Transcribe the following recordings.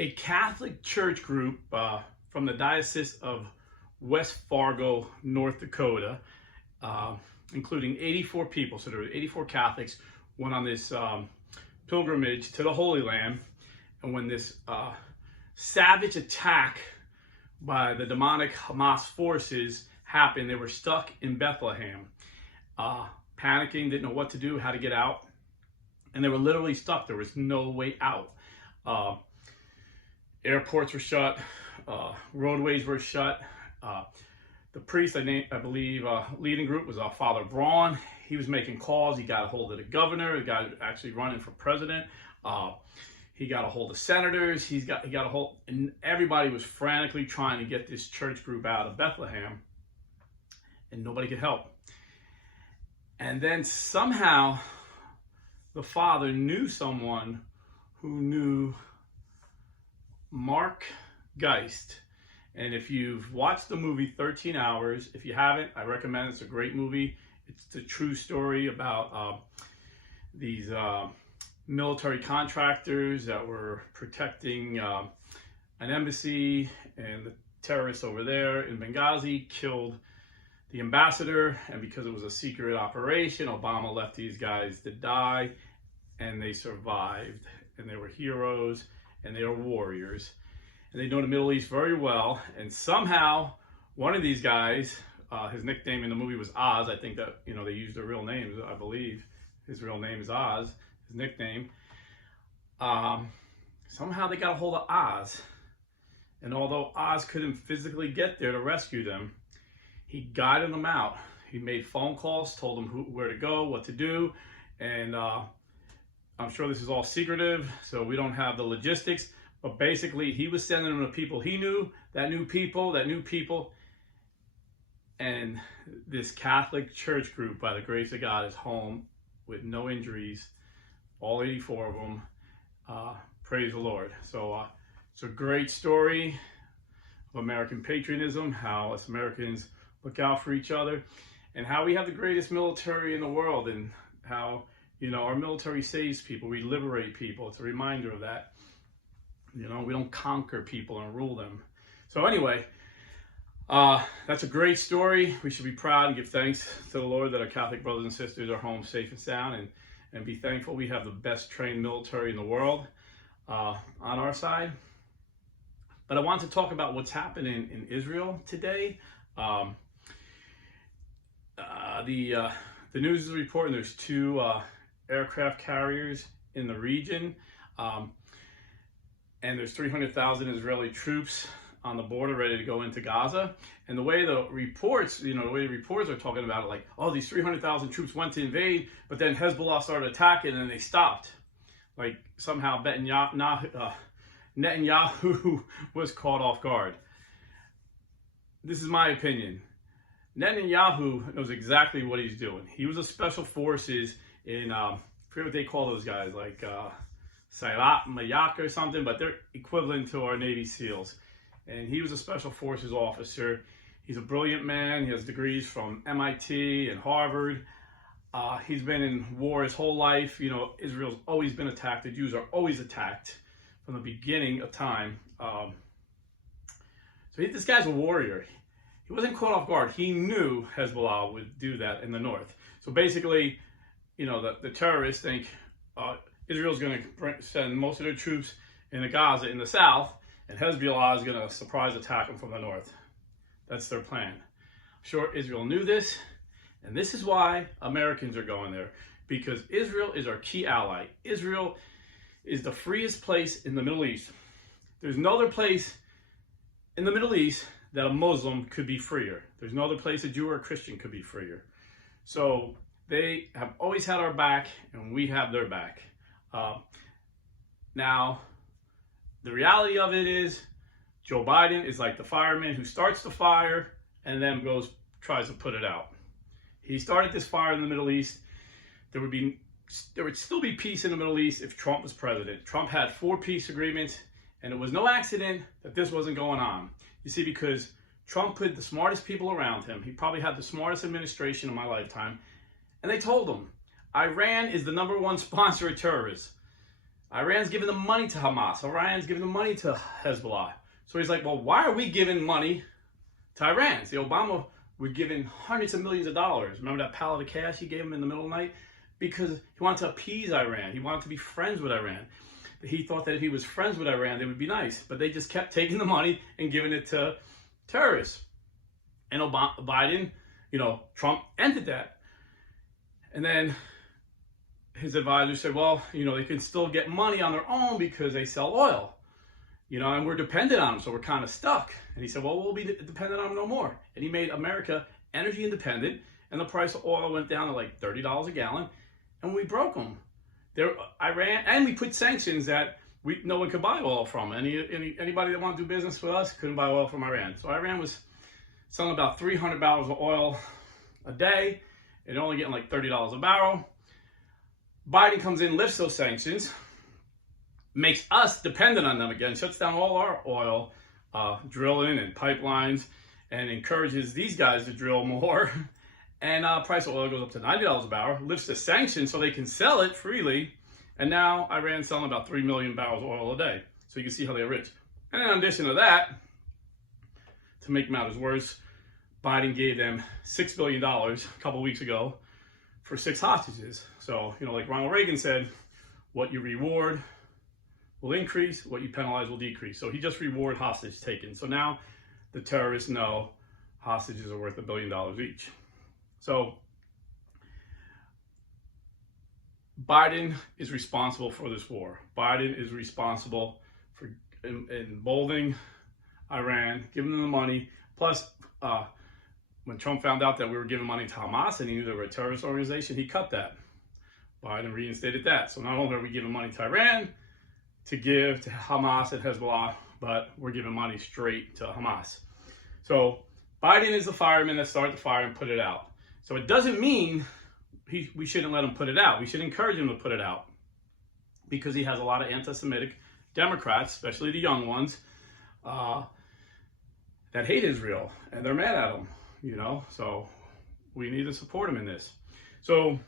a Catholic church group from the Diocese of West Fargo, North Dakota, including 84 people. So there were 84 Catholics, went on this pilgrimage to the Holy Land. And when this savage attack by the demonic Hamas forces happened, they were stuck in Bethlehem, panicking, didn't know what to do, how to get out. And they were literally stuck. There was no way out. Airports were shut. Roadways were shut. The priest, I believe, leading group was Father Braun. He was making calls. He got a hold of the governor, the guy actually running for president. He got a hold of senators. He got a hold, and everybody was frantically trying to get this church group out of Bethlehem, and nobody could help. And then somehow the father knew someone who knew Mark Geist. And if you've watched the movie 13 Hours, if you haven't, I recommend it. It's a great movie. It's the true story about these military contractors that were protecting an embassy, and the terrorists over there in Benghazi killed the ambassador, and because it was a secret operation, Obama left these guys to die, and they survived, and they were heroes, and they are warriors, and they know the Middle East very well. And somehow one of these guys, his nickname in the movie was Oz. I think that, they used their real names. I believe his real name is Oz, his nickname. Somehow they got a hold of Oz, and although Oz couldn't physically get there to rescue them, he guided them out. He made phone calls, told them where to go, what to do, and I'm sure this is all secretive, so we don't have the logistics, but basically he was sending them to people he knew, that knew people, and this Catholic church group, by the grace of God, is home with no injuries, all 84 of them. Praise the Lord. So it's a great story of American patriotism, how us Americans look out for each other, and how we have the greatest military in the world, and how, our military saves people. We liberate people. It's a reminder of that. We don't conquer people and rule them. So anyway, that's a great story. We should be proud and give thanks to the Lord that our Catholic brothers and sisters are home safe and sound, and be thankful we have the best trained military in the world on our side. But I want to talk about what's happening in Israel today. The news is reporting there's 2 aircraft carriers in the region, and there's 300,000 Israeli troops on the border ready to go into Gaza. And the way the reports, are talking about it, like, oh, these 300,000 troops went to invade, but then Hezbollah started attacking and they stopped. Like somehow Netanyahu was caught off guard. This is my opinion. Netanyahu knows exactly what he's doing. He was a special forces in, I forget what they call those guys, like Sayat Mayak or something, but they're equivalent to our Navy SEALs. And he was a special forces officer. He's a brilliant man. He has degrees from MIT and Harvard. He's been in war his whole life. Israel's always been attacked. The Jews are always attacked from the beginning of time. So this guy's a warrior. He wasn't caught off guard. He knew Hezbollah would do that in the north. So basically, the terrorists think Israel's going to send most of their troops into Gaza in the south, and Hezbollah is going to surprise attack them from the north. That's their plan. I'm sure Israel knew this, and this is why Americans are going there, because Israel is our key ally. Israel is the freest place in the Middle East. There's no other place in the Middle East that a Muslim could be freer. There's no other place a Jew or a Christian could be freer. So they have always had our back, and we have their back. Now, the reality of it is, Joe Biden is like the fireman who starts the fire and then tries to put it out. He started this fire in the Middle East. There would still be peace in the Middle East if Trump was president. Trump had 4 peace agreements, and it was no accident that this wasn't going on. You see, because Trump put the smartest people around him. He probably had the smartest administration in my lifetime. And they told him, Iran is the #1 sponsor of terrorists. Iran's giving the money to Hamas. Iran's giving the money to Hezbollah. So he's like, well, why are we giving money to Iran? See, Obama was giving hundreds of millions of dollars. Remember that pallet of cash he gave him in the middle of the night? Because he wanted to appease Iran. He wanted to be friends with Iran. He thought that if he was friends with Iran, they would be nice. But they just kept taking the money and giving it to terrorists. And Biden, Trump ended that. And then his advisors said, well, they can still get money on their own because they sell oil, and we're dependent on them, so we're kind of stuck. And he said, well, we'll be dependent on them no more. And he made America energy independent, and the price of oil went down to like $30 a gallon, and we broke them. Iran, and we put sanctions that no one could buy oil from. Anybody that wanted to do business with us couldn't buy oil from Iran. So Iran was selling about 300 barrels of oil a day, and only getting like $30 a barrel. Biden comes in, lifts those sanctions, makes us dependent on them again, shuts down all our oil drilling and pipelines, and encourages these guys to drill more. And price of oil goes up to $90 a barrel, lifts the sanctions so they can sell it freely. And now Iran's selling about 3 million barrels of oil a day. So you can see how they're rich. And in addition to that, to make matters worse, Biden gave them $6 billion a couple weeks ago for 6 hostages. So, like Ronald Reagan said, what you reward will increase, what you penalize will decrease. So he just rewarded hostage taken. So now the terrorists know hostages are worth $1 billion each. So Biden is responsible for this war. Biden is responsible for emboldening Iran, giving them the money. Plus, when Trump found out that we were giving money to Hamas and he knew they were a terrorist organization, he cut that. Biden reinstated that. So not only are we giving money to Iran to give to Hamas and Hezbollah, but we're giving money straight to Hamas. So Biden is the fireman that started the fire and put it out. So it doesn't mean we shouldn't let him put it out. We should encourage him to put it out because he has a lot of anti-Semitic Democrats, especially the young ones, that hate Israel and they're mad at him, So we need to support him in this. So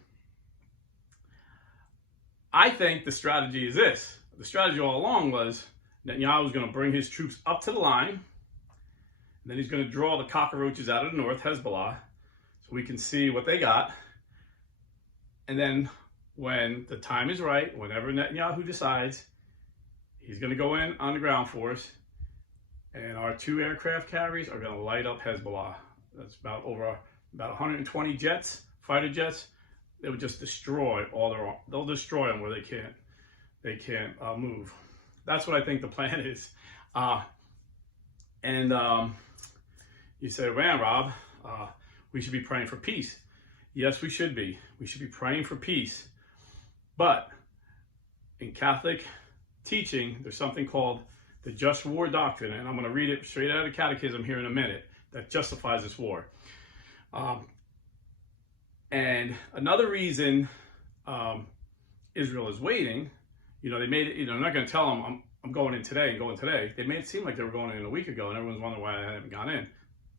I think the strategy is this. The strategy all along was Netanyahu was going to bring his troops up to the line. And then he's going to draw the cockroaches out of the north, Hezbollah, so we can see what they got. And then when the time is right, whenever Netanyahu decides, he's going to go in on the ground force, and our 2 aircraft carriers are going to light up Hezbollah. That's about 120 jets, fighter jets. They would just destroy they'll destroy them where they can't move. That's what I think the plan is. You say, man, Rob, we should be praying for peace. Yes, we should be. We should be praying for peace. But in Catholic teaching, there's something called the just war doctrine, and I'm going to read it straight out of the Catechism here in a minute, that justifies this war. And another reason Israel is waiting, they made it, I'm not going to tell them I'm going in today and going today. They made it seem like they were going in a week ago, and everyone's wondering why I haven't gone in.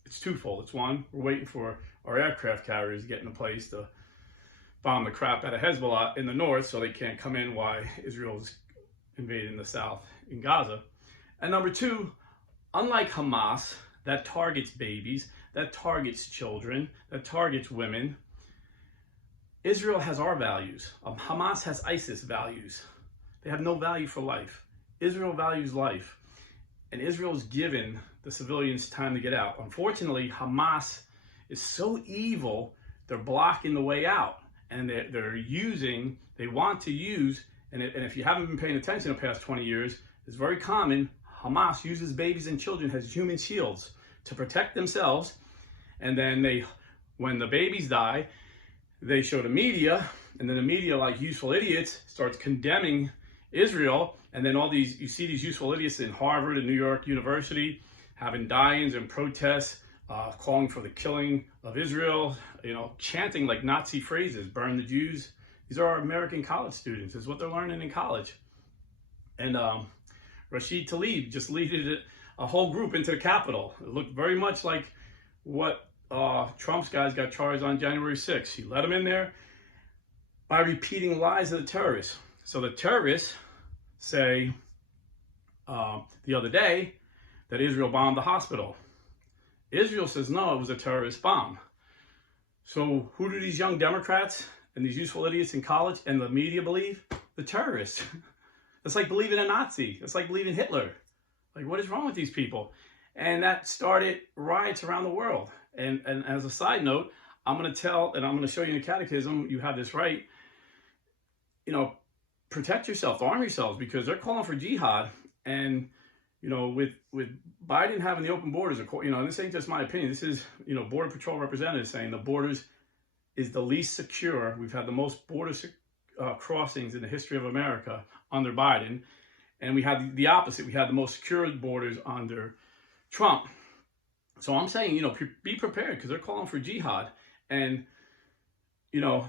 It's twofold. It's one, we're waiting for our aircraft carriers to get in a place to bomb the crap out of Hezbollah in the north so they can't come in while Israel's invading the south in Gaza. And number 2, unlike Hamas, that targets babies, that targets children, that targets women, Israel has our values. Hamas has ISIS values. They have no value for life. Israel values life. And Israel's given the civilians time to get out. Unfortunately, Hamas is so evil, they're blocking the way out. And they want to use, and if you haven't been paying attention the past 20 years, it's very common, Hamas uses babies and children as human shields to protect themselves. And then when the babies die, they show the media, and then the media, like useful idiots, starts condemning Israel. And then you see these useful idiots in Harvard and New York University having die-ins and protests, calling for the killing of Israel, chanting like Nazi phrases, burn the Jews. These are our American college students. It's what they're learning in college. And Rashid Tlaib just leaded a whole group into the Capitol. It looked very much like what Trump's guys got charged on January 6th. He let them in there by repeating lies of the terrorists. So the terrorists say the other day that Israel bombed the hospital. Israel says, no, it was a terrorist bomb. So who do these young Democrats and these useful idiots in college and the media believe? The terrorists. It's like believing a Nazi. It's like believing Hitler. Like, what is wrong with these people? And that started riots around the world. And as a side note, I'm going to tell, and I'm going to show you in the Catechism, you have this right, protect yourself, arm yourselves, because they're calling for jihad. And, with Biden having the open borders, and this ain't just my opinion, this is, Border Patrol representatives saying the borders is the least secure. We've had the most border crossings in the history of America under Biden. And we had the opposite. We had the most secure borders under Trump. So I'm saying, be prepared, because they're calling for jihad. And,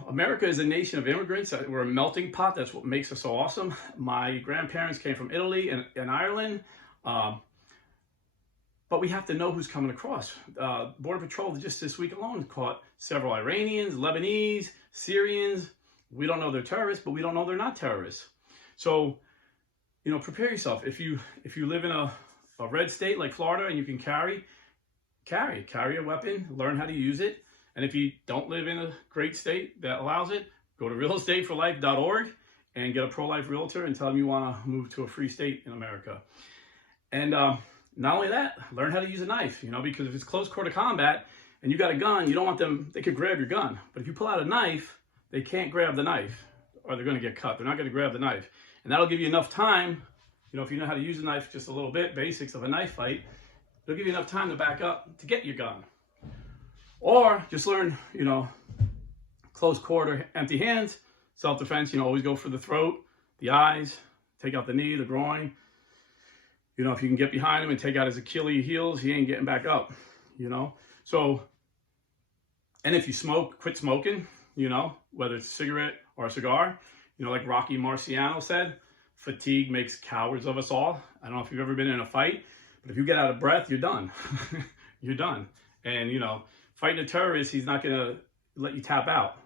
America is a nation of immigrants. We're a melting pot. That's what makes us so awesome. My grandparents came from Italy and Ireland. But we have to know who's coming across. Border Patrol just this week alone caught several Iranians, Lebanese, Syrians. We don't know they're terrorists, but we don't know they're not terrorists. So, prepare yourself. If you live in a red state like Florida and you can carry a weapon, learn how to use it. And if you don't live in a great state that allows it, go to realestateforlife.org and get a pro-life realtor and tell them you want to move to a free state in America. And not only that, learn how to use a knife, because if it's close quarter combat and you got a gun, you don't want them, they could grab your gun. But if you pull out a knife, they can't grab the knife or they're going to get cut. They're not going to grab the knife. And that'll give you enough time, if you know how to use a knife just a little bit, basics of a knife fight, it'll give you enough time to back up to get your gun. Or just learn, close quarter, empty hands, self-defense, always go for the throat, the eyes, take out the knee, the groin. If you can get behind him and take out his Achilles heels, he ain't getting back up, So, and if you smoke, quit smoking, whether it's a cigarette or a cigar, like Rocky Marciano said, fatigue makes cowards of us all. I don't know if you've ever been in a fight, but if you get out of breath, you're done. You're done. And, fighting a terrorist, he's not going to let you tap out.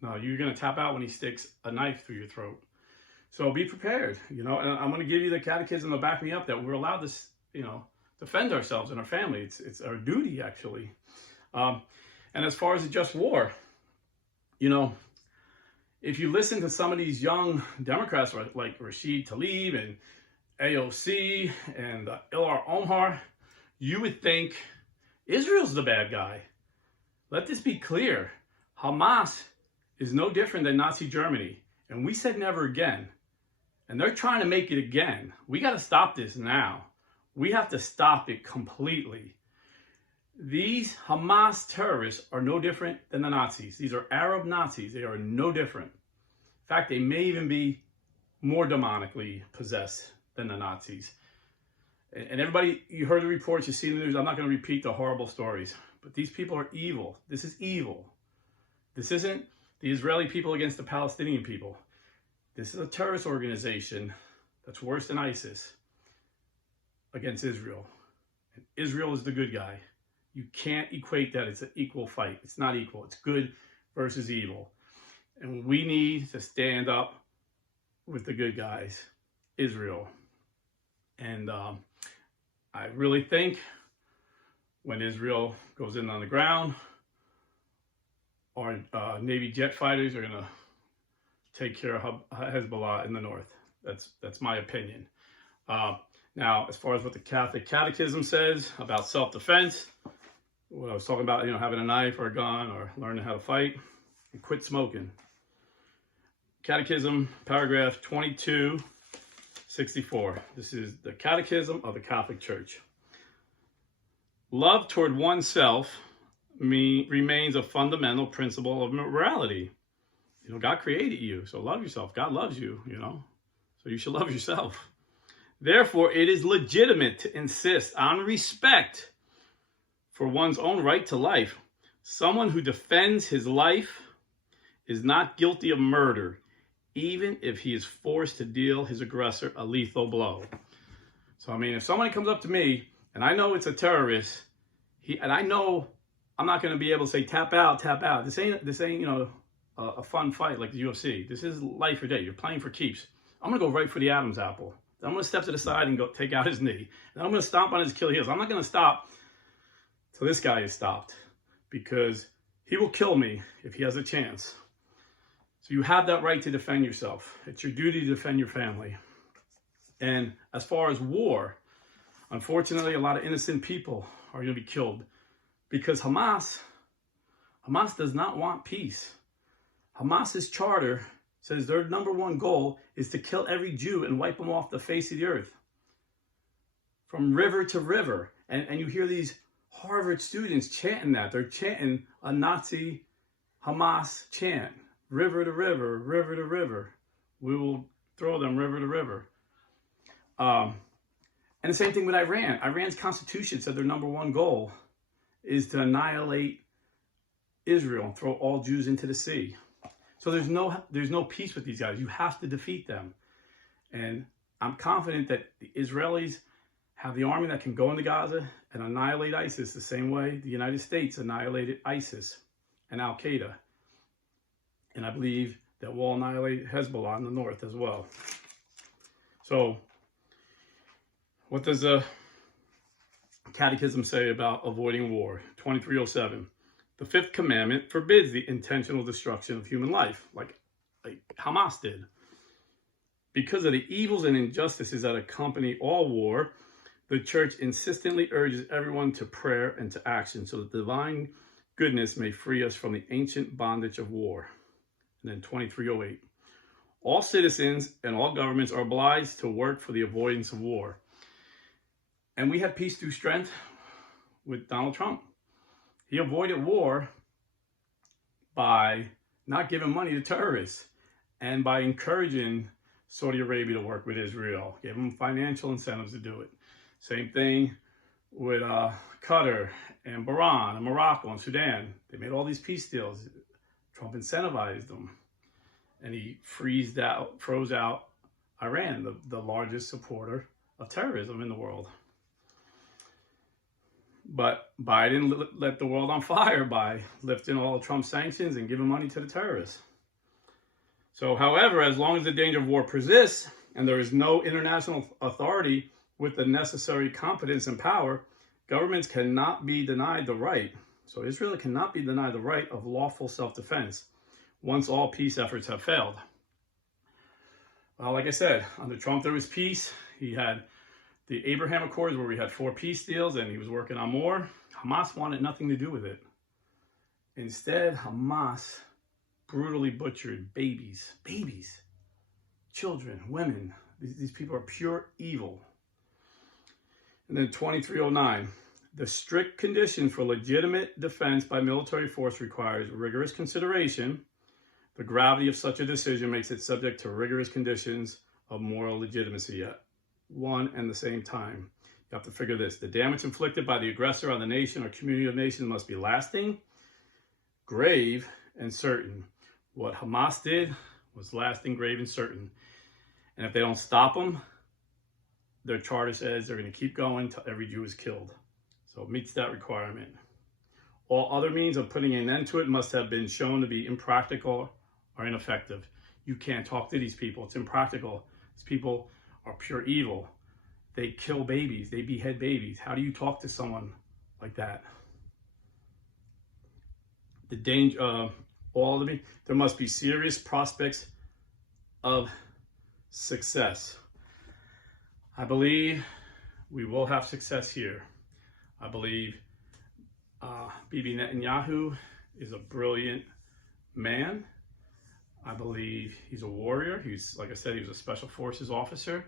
No, you're going to tap out when he sticks a knife through your throat. So be prepared, and I'm going to give you the Catechism to back me up that we're allowed to, defend ourselves and our family. It's our duty, actually. And as far as the just war, if you listen to some of these young Democrats like Rashid Tlaib and AOC and Ilhar Omar, you would think Israel's the bad guy. Let this be clear. Hamas is no different than Nazi Germany. And we said never again. And they're trying to make it again. We got to stop this now. We have to stop it completely. These Hamas terrorists are no different than the Nazis. These are Arab Nazis. They are no different. In fact, they may even be more demonically possessed than the Nazis. And everybody, you heard the reports, you see the news. I'm not going to repeat the horrible stories. But these people are evil. This is evil. This isn't the Israeli people against the Palestinian people. This is a terrorist organization that's worse than ISIS against Israel. And Israel is the good guy. You can't equate that. It's an equal fight. It's not equal. It's good versus evil. And we need to stand up with the good guys, Israel. And I really think when Israel goes in on the ground, our Navy jet fighters are going to take care of Hezbollah in the north. That's my opinion. Now, as far as what the Catholic Catechism says about self-defense, what I was talking about, having a knife or a gun or learning how to fight, and quit smoking. Catechism, paragraph 2264. This is the Catechism of the Catholic Church. Love toward oneself remains a fundamental principle of morality. God created you, so love yourself. God loves you, so you should love yourself. Therefore, it is legitimate to insist on respect for one's own right to life. Someone who defends his life is not guilty of murder, even if he is forced to deal his aggressor a lethal blow. So, if somebody comes up to me and I know it's a terrorist, and I know I'm not going to be able to say, tap out, tap out. This ain't a fun fight like the UFC. This is life or death. You're playing for keeps. I'm going to go right for the Adam's apple. Then I'm going to step to the side and go take out his knee. Then I'm going to stomp on his Achilles heels. I'm not going to stop till this guy is stopped, because he will kill me if he has a chance. So you have that right to defend yourself. It's your duty to defend your family. And as far as war, unfortunately, a lot of innocent people are going to be killed because Hamas does not want peace. Hamas's charter says their number one goal is to kill every Jew and wipe them off the face of the earth. From river to river. And you hear these Harvard students chanting that. They're chanting a Nazi Hamas chant. River to river, river to river. We will throw them river to river. And the same thing with Iran. Iran's constitution said their number one goal is to annihilate Israel and throw all Jews into the sea. So there's no peace with these guys. You have to defeat them. And I'm confident that the Israelis have the army that can go into Gaza and annihilate ISIS the same way the United States annihilated ISIS and Al-Qaeda. And I believe that we'll annihilate Hezbollah in the north as well. So what does the Catechism say about avoiding war? 2307. The fifth commandment forbids the intentional destruction of human life, like Hamas did. Because of the evils and injustices that accompany all war, the church insistently urges everyone to prayer and to action so that divine goodness may free us from the ancient bondage of war. And then 2308. All citizens and all governments are obliged to work for the avoidance of war. And we had peace through strength with Donald Trump. He avoided war by not giving money to terrorists and by encouraging Saudi Arabia to work with Israel, gave them financial incentives to do it. Same thing with Qatar and Bahrain and Morocco and Sudan. They made all these peace deals. Trump incentivized them, and he froze out Iran, the largest supporter of terrorism in the world. But Biden lit the world on fire by lifting all of Trump's sanctions and giving money to the terrorists. So, however, as long as the danger of war persists and there is no international authority with the necessary competence and power, governments cannot be denied the right. So Israel cannot be denied the right of lawful self-defense once all peace efforts have failed. Well, like I said, under Trump there was peace. He had the Abraham Accords where we had 4 peace deals and he was working on more. Hamas wanted nothing to do with it. Instead, Hamas brutally butchered babies, children, women. These people are pure evil. And then 2309. The strict conditions for legitimate defense by military force requires rigorous consideration. The gravity of such a decision makes it subject to rigorous conditions of moral legitimacy at one and the same time. You have to figure this. The damage inflicted by the aggressor on the nation or community of nations must be lasting, grave, and certain. What Hamas did was lasting, grave, and certain. And if they don't stop them, their charter says they're going to keep going until every Jew is killed. So it meets that requirement. All other means of putting an end to it must have been shown to be impractical or ineffective. You can't talk to these people. It's impractical. These people are pure evil. They kill babies. They behead babies. How do you talk to someone like that? The danger, there must be serious prospects of success. I believe we will have success here. I believe Bibi Netanyahu is a brilliant man. I believe he's a warrior. He's, like I said, he was a special forces officer,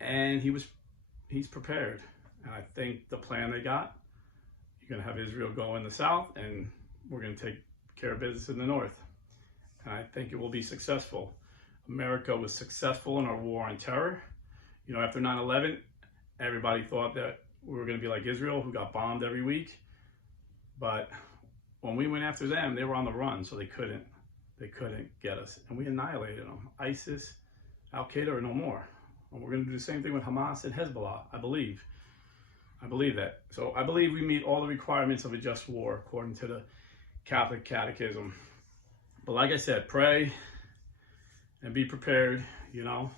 and he's prepared. And I think the plan they got, you're going to have Israel go in the south, and we're going to take care of business in the north. And I think it will be successful. America was successful in our war on terror. You know, after 9/11, everybody thought that we were going to be like Israel, who got bombed every week. But when we went after them, they were on the run, so they couldn't get us. And we annihilated them. ISIS, Al-Qaeda are no more. And we're going to do the same thing with Hamas and Hezbollah, I believe. I believe that. So I believe we meet all the requirements of a just war, according to the Catholic Catechism. But like I said, pray and be prepared, you know.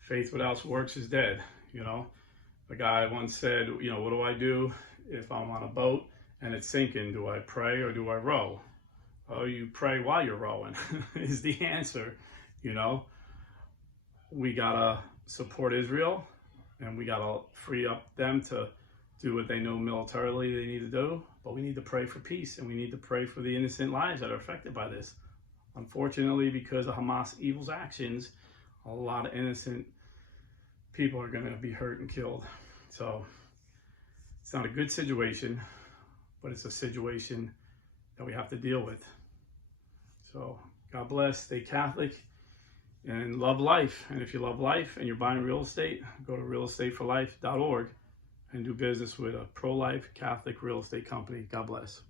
Faith without works is dead, you know. A guy once said, you know, what do I do if I'm on a boat and it's sinking? Do I pray or do I row? Oh, you pray while you're rowing is the answer, you know. We gotta support Israel, and we gotta free up them to do what they know militarily they need to do, but we need to pray for peace, and we need to pray for the innocent lives that are affected by this. Unfortunately, because of Hamas evil's actions, a lot of innocent people are going to be hurt and killed. So it's not a good situation, but it's a situation that we have to deal with. So God bless, stay Catholic, and love life. And if you love life and you're buying real estate, go to realestateforlife.org and do business with a pro-life Catholic real estate company. God bless.